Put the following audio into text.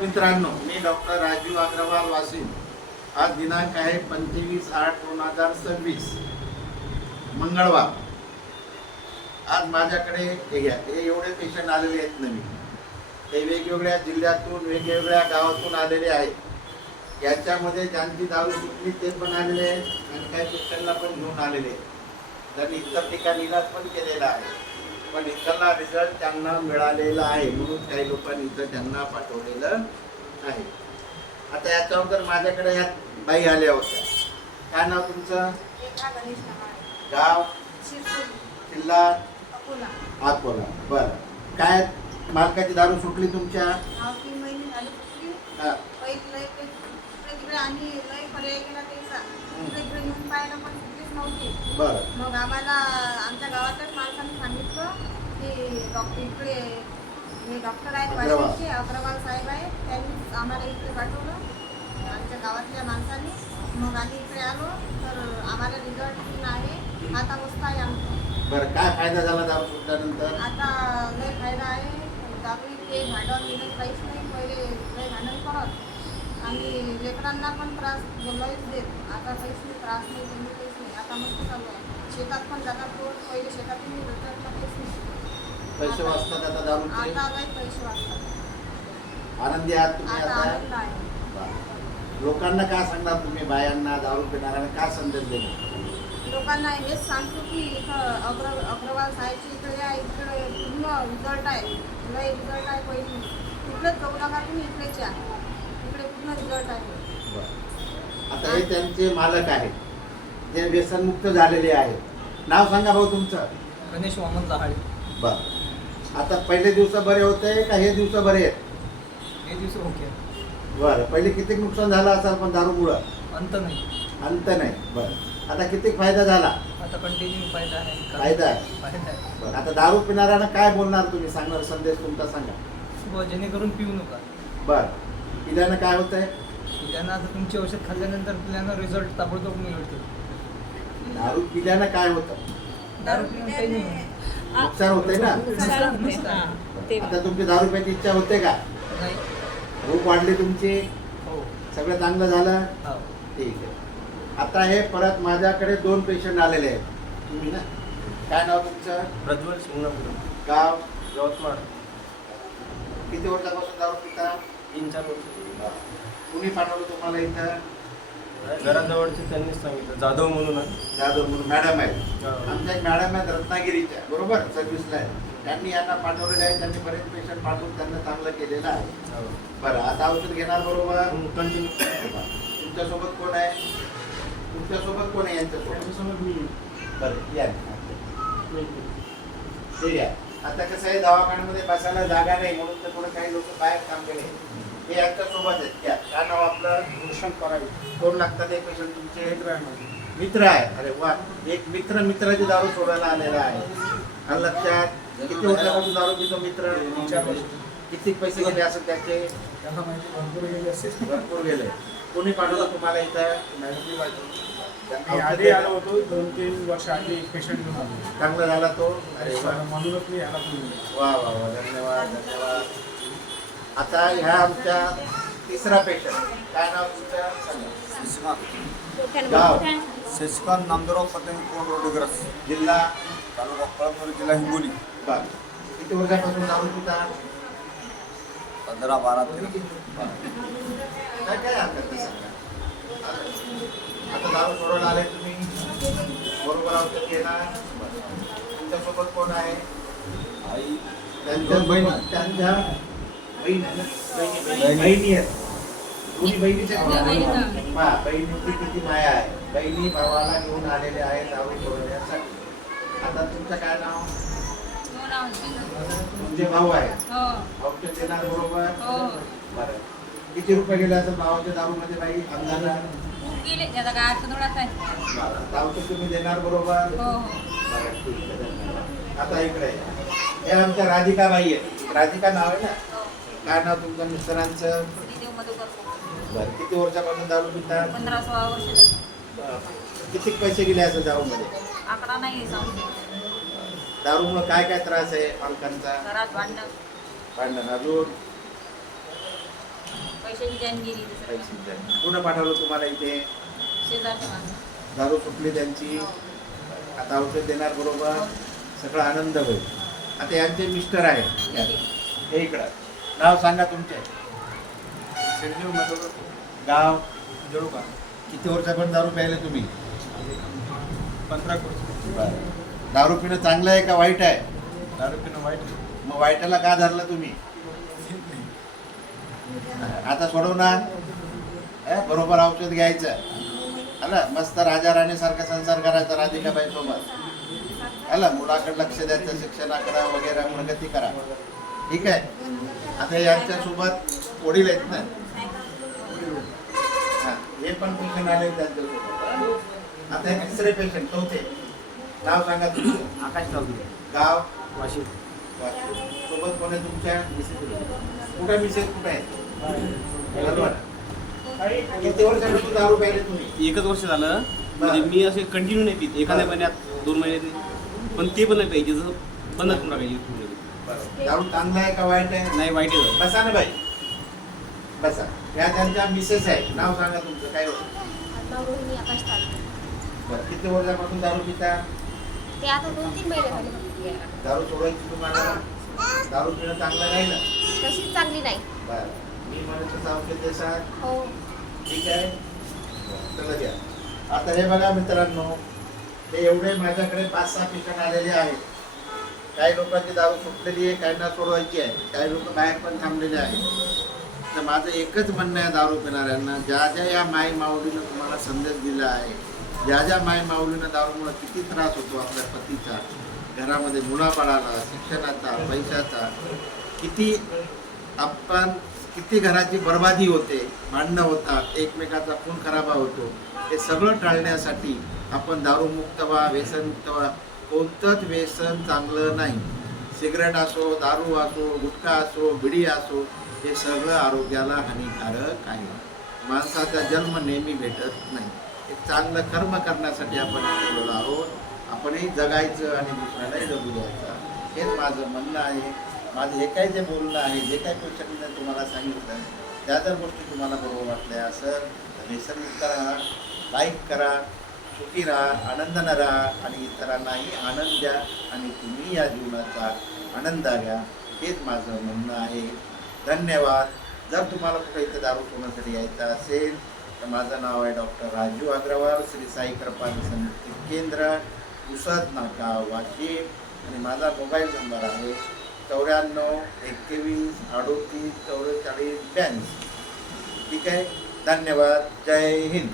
मित्रांनो, मी डॉक्टर राजीव अग्रवाल वाशिम. आज दिनांक आहे 25/8/2026 मंगळवार. आज माझ्याकडे हे घ्या, हे एवढे पेशंट आलेले आहेत नवीन. हे वेगवेगळ्या जिल्ह्यातून वेगवेगळ्या गावातून आलेले आहेत. याच्यामध्ये ज्यांची दारू सुटली ते पण आलेले आहेत आणि काही पेशंटला पण घेऊन आलेले आहेत. त्यांनी इतर ठिकाणी इलाज पण केलेला आहे, पण इथला रिझल्ट त्यांना मिळालेला आहे म्हणून काही लोकांनी इथं त्यांना पाठवलेलं आहे. आता याच्यावर माझ्याकडे ह्या बाई आल्या होत्या. काय नाव तुमचं? गाव? जिल्हा? अकोला. बरं, काय मालकाची दारू सुटली तुमच्या? बरं. मग आम्हाला आमच्या गावातल्याच माणसाने सांगितलं की इकडे डॉक्टर आहेत वाशिमचे, अग्रवाल साहेब आहेत, त्यांनी आम्हाला इकडे पाठवलं आमच्या गावातल्या माणसाने. मग आम्ही इकडे आलो तर आम्हाला रिझल्ट आहे. आता मस्त आहे आमचं. बरं, काय फायदा झाला दारू सुटल्यानंतर? आता लय फायदा आहे. दारू ते भांडण मिळत काहीच नाही. पहिले लय भांडण करत आणि लेकरांना पण त्रास बोलायच देत. आता काहीच नाही, त्रास नाही, त्यांनी काहीच नाही. आता मस्त चालू आहे. शेतात पण जातात रोज. पहिले शेतातून रिझल्ट काहीच नाही. पैसे वाचतात आता दारूचे? आता काही पैसे वाचतात. आनंदी आहात तुम्ही आता आता? आनंद आहे. लोकांना काय सांगणार तुम्ही? बायांना, दारू पिणाऱ्यांना काय संदेश देणार? लोकांना हेच सांगतो की इथं अग्रवाल साहेबची इकडे या. इकडे पूर्ण रिझल्ट आहे. लय रिझल्ट आहे. पहिली कुठलंच जाऊ नका तुम्ही, इकडेच या. इकडे पूर्ण रिझल्ट आहे. आता हे त्यांचे मालक आहेत, जे व्यसनमुक्त झालेले आहेत. नाव सांगा भाऊ तुमचं? गणेश वामन लहाळे. बरं, आता पहिले दिवस बरे होते का हे दिवस बरे आहेत? हे दिवस ओके. बरं, पहिले किती नुकसान झालं असेल पण दारूमुळं? अंत नाही. अंत नाही. बरं, आता किती फायदा झाला? आता कंटिन्यू फायदा आहे. फायदा आहे. फायदा आहे. बरं, आता दारू पिणाऱ्यांना काय बोलणार तुम्ही? सांगणार संदेश तुमचा सांगा. जेणेकरून पिऊ नका. बरं, पिल्यानं काय होतंय? पिल्यानं आता तुमची औषध खाल्ल्यानंतर पिल्यानं रिझल्ट ताबडतोब मिळतो. दारू पिल्यानं काय होतं? दारू पिऊन काही नाही. नुकसान होतंय ना? आता तुमची दारू प्यायची इच्छा होते का? नाही. भूक वाढली तुमची? हो. सगळं चांगलं झालं? हो. ठीक आहे. आता हे परत माझ्याकडे 2 पेशंट आलेले आहेत. तुम्ही ना, काय नाव तुमचं? प्रज्वल शिंगणापूर, गाव? यवतमाळ. किती वर्षापासून दारू पिता? 3-4 वर्ष. कुणी पाठवलं तुम्हाला इथं? घराजवळचे त्यांनीच सांगितलं. जाधव म्हणून आहे. जाधव म्हणून मॅडम आहे. हा. आमच्या एक मॅडम आहेत रत्नागिरीच्या, बरोबर, सर्व्हिसला आहे. त्यांनी यांना पाठवलेलं आहे. त्यांनी बरेच पेशंट पाठवून त्यांना चांगलं केलेलं आहे. हो. बरं, आता औषध घेणार बरोबर? कंटिन्यू. तुमच्यासोबत कोण आहे? तुमच्यासोबत कोण आहे यांच्यासोबत? मी. बरं, या. ठीक आहे. आता कसं आहे, दवाखान्यामध्ये बसायला जागा नाही म्हणून तर थोडं काही लोक बाहेर काम केले. हे यांच्यासोबत आहेत. क्या काय नाव आपलं? भूषण करावी. कोण लागतात हे पेशंट तुमचे? मित्र आहे. अरे वा, एक मित्राची दारू सोडायला आलेला आहे. हा लक्षात. किती वर्षापासून दारू पितो मित्र? 3-4 वर्ष. किती पैसे गेले असं त्याचे? त्यांना माहिती भरपूर गेली असेल. भरपूर गेले. कोणी पाठवलं तुम्हाला इथं? मॅडमनी माहिती. मी औषध आधी आलो होतो 2-3 वर्ष आधी एक पेशंट घेऊन आलो. चांगला झाला तो? अरे वा म्हणूनच मी याला पण वा वा वा, धन्यवाद धन्यवाद. आता ह्या आमच्या तिसरा पेशंट. काय नाव तुमचं? सांगा. गाव? शशिकांत नामदेवराव पतंग कोण रोडग्रस जिल्हा? तालुका कळमनुरी जिल्हा हिंगोली. बरं, किती वर्षापासून दारू पिता? 15-12-13. काय काय हरकत नाही, सांगा. आता दारू सोडून आले तुम्ही, बरोबर औषध घेणार. तुमच्यासोबत कोण आहे? आई त्यांच्या बहीण. त्यांच्या बहीण आहे ना? बहिणी आहेत. कोणी बहिणीचे? बहिणीची किती माया आहे. बहिणी भावाला घेऊन आलेले आहेत दारू सोडण्यासाठी. आता तुमचं काय नाव? तुमचे भाऊ आहे. औषध देणार बरोबर? बरं, किती रुपये गेले असं भावाच्या दारूमध्ये बाई अंदाजा? बरं, औषध तुम्ही देणार बरोबर? बरं, ठीक आहे, धन्यवाद. आता इकडे या. हे आमच्या राधिका बाई आहे. राधिका नाव आहे ना? काय नाव तुमच्या मिस्टरांचं? बरं, किती वर्षापासून दारू पिता? 15-16 वर्ष. किती पैसे गेले असं दारूमध्ये? आकडा नाही सांगतो. दारूमुळे काय काय त्रास आहे मालकांचा? घरात भांडण. भांडण अजून? पैशाची जाण गेली पैसे द्या. कोण पाठवलं तुम्हाला इथे? शेजारच्या माणसं. दारू सुटली त्यांची, आता औषध देणार बरोबर, सगळा आनंद होईल. आता यांचे मिस्टर आहेत या. हे इकडं नाव सांगा तुमचे. शिरदेव मधोर गाव, जळू का किती वर्षापर्यंत दारू प्यायले तुम्ही? 15 कोटी. दारू पिणं चांगलं आहे का वाईट आहे? दारू पिणं वाईट. मग वाईटाला का धरलं तुम्ही? आता सोडवणार बरोबर औषध घ्यायचं आला, मस्त राजा राणी सारखा संसार करायचा राधिकाबाई सोबत आला, मुलाकडे लक्ष द्यायचं, शिक्षणाकडे वगैरे प्रगती करा. ठीक आहे. आता यांच्यासोबत वडील आहेत ना, हा हे पण पेशंट आले त्यांच्यासोबत. आता हे तिसरे पेशंट चौथे. नाव सांगा तुमचं. आकाश चौधरी, गाव, वाशिम. सोबत कोण आहे तुमच्या? कुठे मिसेस कुठे आहे? बरोबर. किती वर्षापासून दारू प्यायले तुम्ही? 1च वर्ष झालं. म्हणजे मी असे कंटिन्यू नाही पित, एखाद्या महिन्यात 2 महिन्यात, पण ते पण नाही पाहिजे, जसं बंद करून टाकायची. दारू चांगला आहे का वाईट आहे? नाही, वाईट आहे. बसा ना बाई, बसा. या त्यांच्या मिसेस आहे. नाव सांगा तुमचं. काय होतं? रोहिणी आकाश तालुका. बरं. किती वर्षापासून दारू पिता? ते आता 2-3 महिने झाले फक्त प्यायला. दारू सोडायची तुम्हाला? दारू पिणं चांगलं नाही ना? तशीच चांगली नाही. बरं. मी म्हणत तसं औषध देसाल? हो. ठीक आहे. चला घ्या. आता हे बघा मित्रांनो, हे एवढे माझ्याकडे 5-6 पेशंट आलेले आहेत. काही लोकांची दारू सुटलेली आहे, काहींना सोडवायची आहे, काही लोक बाहेर पण थांबलेले आहेत. तर माझं एकच म्हणणं आहे दारू पिणाऱ्यांना, ज्या ज्या या माई माऊलीनं तुम्हाला संदेश दिला आहे, ज्या ज्या माई माऊलीनं दारूमुळे किती त्रास होतो आपल्या पतीचा, घरामध्ये मुलाबाळाला, शिक्षणाचा, पैशाचा, किती घराची बर्बादी होते, भांडणं होतात, एकमेकाचा खून खराबा होतो. हे सगळं टाळण्यासाठी आपण दारूमुक्त व्हा, व्यसनमुक्त व्हा. कोणतंच व्यसन चांगलं नाही. सिगरेट असो, दारू असो, गुटखा असो, बिडी असो, हे सगळं आरोग्याला हानिकारक आहे. माणसाचा जन्म नेहमी भेटत नाही. एक चांगलं कर्म करण्यासाठी आपण आलेलो आहोत. आपणही जगायचं आणि दुसऱ्यालाही जगू द्यायचं, हेच माझं म्हणणं आहे. माझं हे काही जे बोलणं आहे, जे काही पेशंटने तुम्हाला सांगितलं, त्या जर गोष्टी तुम्हाला बरोबर वाटल्या असेल तर व्यसनमुक्त राहा, लाईक करा, सुखी राहा, आनंदानं राहा आणि इतरांनाही आनंद द्या आणि तुम्ही या जीवनाचा आनंद घ्या. हेच माझं म्हणणं आहे. धन्यवाद. जर तुम्हाला कुठे इथे दारू सोडण्यासाठी यायचं असेल तर माझं नाव आहे डॉक्टर राजू अग्रवाल, श्री साई कृपा व्यसनमुक्ती केंद्र, पुसद नाका, वाशिम. आणि माझा मोबाईल नंबर आहे 94 21 38 44 82. ठीक आहे. धन्यवाद. जय हिंद.